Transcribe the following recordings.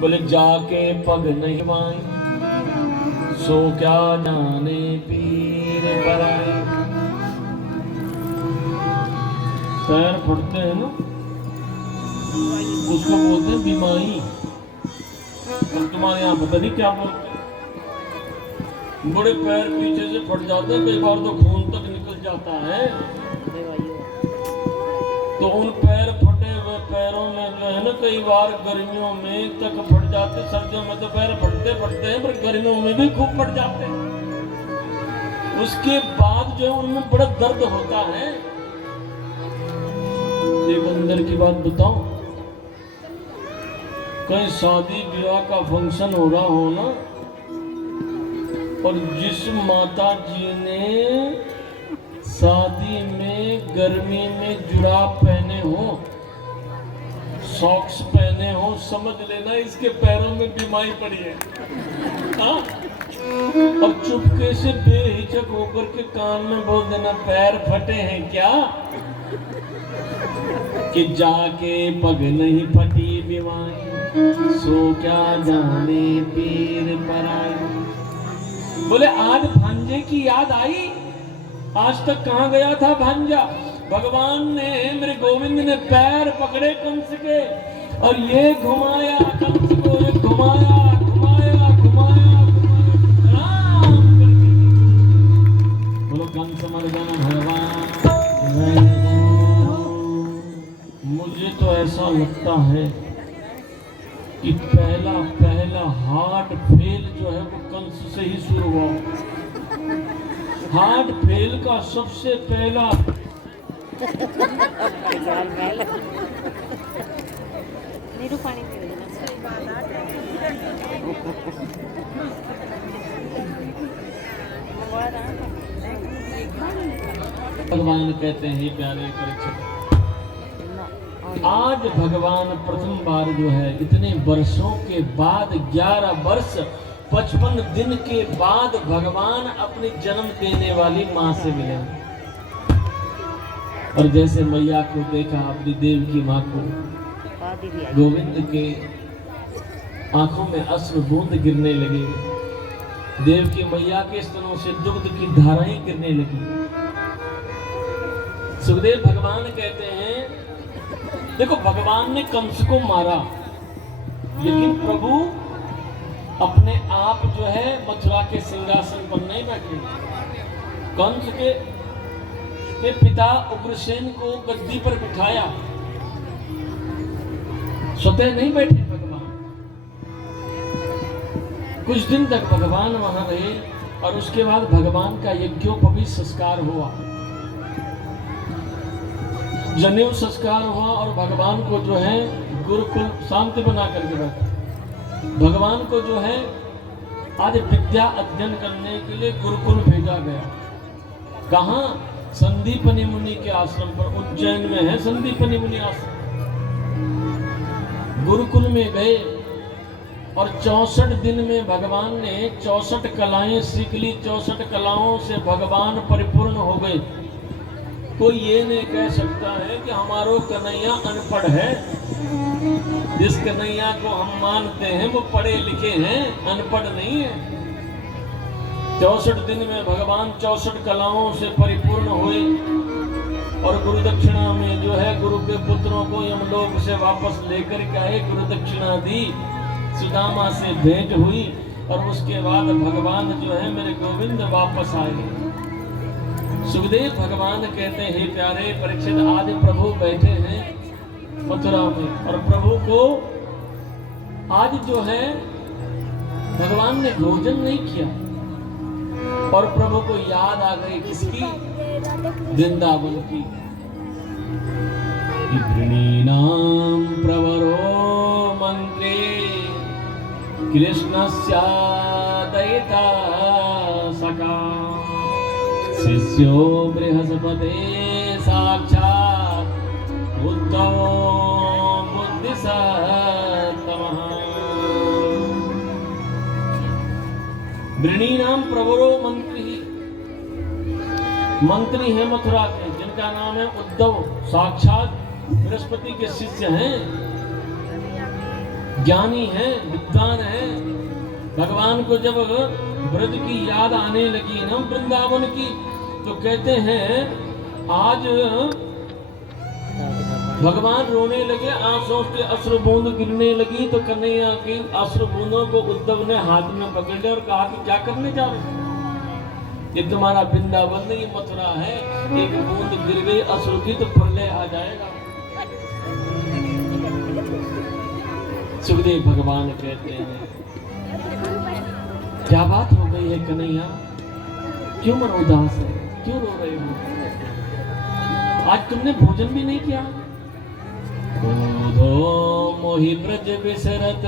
बोले जाके पग नहीं माई, सो क्या जाने पीर पराई। पैर फटते हैं ना, उसको बोलते हैं बीमारी। और तुम्हारे यहाँ पता नहीं क्या बोलते हैं। बड़े पैर पीछे से फट जाते हैं, कई बार तो खून तक निकल जाता है। तो उन पैर फटे हुए पैरों में जो है ना, कई बार गर्मियों में तक फट जाते, सर्दियों में तो पैर फटते फटते हैं, पर गर्मियों में भी खूब फट जाते हैं। उसके बाद जो है उनमें बड़ा दर्द होता है। एक अंदर की बात बताऊं, कहीं शादी विवाह का फंक्शन हो रहा हो ना, और जिस माता जी ने शादी में गर्मी में जुराब पहने हो, सॉक्स पहने हो, समझ लेना इसके पैरों में बीमारी पड़ी है। हाँ? और चुपके से बेहिचक होकर के कान में बोल देना, पैर फटे हैं क्या? कि जाके पग नहीं फटी बीमारी, सो क्या जाने पीर पराई। बोले आज भांजे की याद आई, आज तक कहां गया था भांजा? भगवान ने, मेरे गोविंद ने पैर पकड़े कंस के और ये घुमाया कंस को, ये घुमाया घुमाया घुमाया राम करके। बोलो कंस मर्दन भगवान। मुझे तो ऐसा लगता है कि पहला हार्ट फेल जो है वो कंस से ही शुरू हुआ। हार्ट फेल का सबसे पहला भगवान कहते हैं प्यारे परीक्षित, आज भगवान प्रथम बार जो है इतने वर्षों के बाद, 11 वर्ष 55 दिन के बाद भगवान अपनी जन्म देने वाली माँ से मिले। और जैसे मैया को देखा, अपनी देव की माँ को, गोविंद के आंखों में अश्रु बूंद गिरने लगे, देव की मैया के स्तनों से दुग्ध की धाराएं गिरने लगी। सुखदेव भगवान कहते हैं, देखो भगवान ने कंस को मारा, लेकिन प्रभु अपने आप जो है मथुरा के सिंहासन पर नहीं बैठे। कंस के पिता उग्रसेन को गद्दी पर बिठाया, स्वतः नहीं बैठे भगवान। कुछ दिन तक भगवान वहां रहे और उसके बाद भगवान का यज्ञोपवीत संस्कार हुआ, जनेऊ संस्कार हुआ और भगवान को जो है गुरुकुल शांति बना करके बैठा। भगवान को जो है आज विद्या अध्ययन करने के लिए गुरुकुल भेजा गया। कहाँ? संदीपनी मुनि के आश्रम पर, उज्जैन में है संदीपनी मुनि आश्रम। गुरुकुल में गए और 64 दिन में भगवान ने 64 कलाएं सीख ली। 64 कलाओं से भगवान परिपूर्ण हो गए। कोई ये नहीं कह सकता है कि हमारो कन्हैया अनपढ़ है। जिस कन्हैया को हम मानते हैं वो पढ़े लिखे हैं, अनपढ़ नहीं है। 64 दिन में भगवान 64 कलाओं से परिपूर्ण हुए और गुरु दक्षिणा में जो है गुरु के पुत्रों को यमलोक से वापस लेकर के आए, गुरु दक्षिणा दी, सुदामा से भेंट हुई और उसके बाद भगवान जो है मेरे गोविंद वापस आए। सुखदेव भगवान कहते हैं, प्यारे परीक्षित, आज प्रभु बैठे हैं मथुरा में और प्रभु को आज जो है भगवान ने भोजन नहीं किया और प्रभु को याद आ गई किसकी? वृंदावन की। वृणीनां प्रवरो मंत्रे कृष्णस्य दयिता सखा, शिष्यो बृहस्पते साक्षात् उद्धवो बुद्धिसत्तमः। वृणीनां प्रवरो मंत्री, मंत्री है मथुरा के जिनका नाम है उद्धव, साक्षात बृहस्पति के शिष्य हैं। ज्ञानी हैं, विद्वान हैं। भगवान को जब ब्रज की याद आने लगी ना वृंदावन की, तो कहते हैं आज भगवान रोने लगे, आंसुओं के अश्रु बूंद गिरने लगी। तो कन्हैया की अश्रु बूंदों को उद्धव ने हाथ में पकड़ लिया और कहा कि क्या करने जा रहे हो? ये तुम्हारा वृंदावन नहीं मथुरा है, एक बूंद गिर गई अश्रु की तो प्रलय आ जाएगा। सुखदेव भगवान कहते हैं क्या बात हो गई है कन्हैया, क्यों मन उदास है, क्यों रो रहे हो? आज तुमने भोजन भी नहीं किया। क्रोधो मोहि ब्रज बिसरत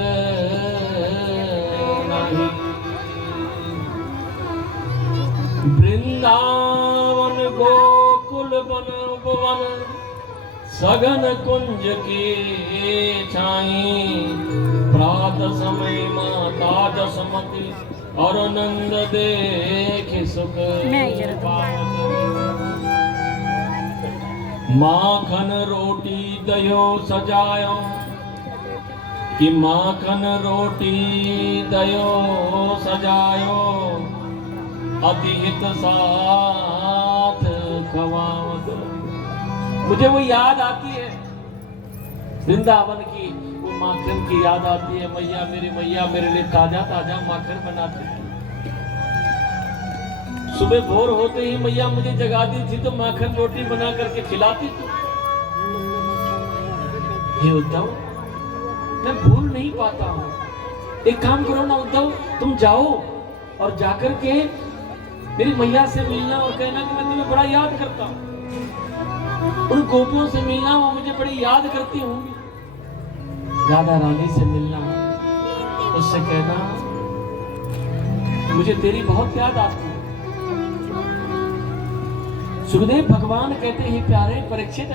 नाही, वृंदावन गोकुल वन उपवन, सघन कुंज के छाई। प्रात समय माता जसमती, और नंद देख सुख पावत। माखन रोटी दयो सजायो, कि माखन रोटी दयो सजायो, अतिहित साथ खवावत। मुझे वो याद आती है वृंदावन की, वो माखन की याद आती है। मैया मेरे लिए ताजा ताजा माखन बनाती थी। सुबह भोर होते ही मैया मुझे जगाती थी तो माखन रोटी बना करके खिलाती थी। ये उद्धव मैं भूल नहीं पाता हूँ। एक काम करो ना उद्धव, तुम जाओ और जाकर के मेरी मैया से मिलना और कहना कि मैं तुम्हें बड़ा याद करता हूँ। उन गोपियों से मिलना, वो मुझे बड़ी याद करती होंगी। राधा रानी से मिलना, उससे कहना मुझे तेरी बहुत याद आती है। सुखदेव भगवान कहते हैं प्यारे परीक्षित,